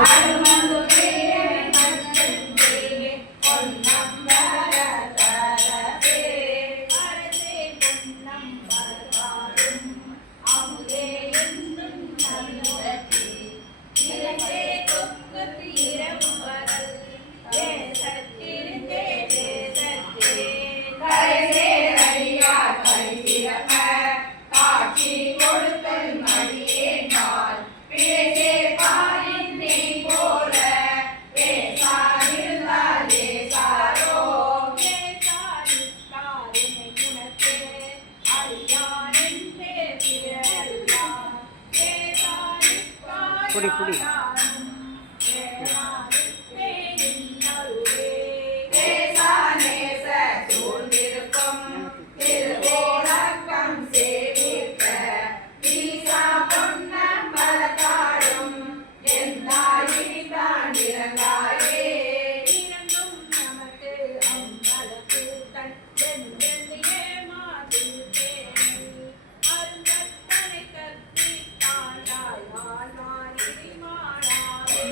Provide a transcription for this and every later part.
ಆಡಲು புடி புடி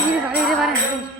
இது வர இது வரேன்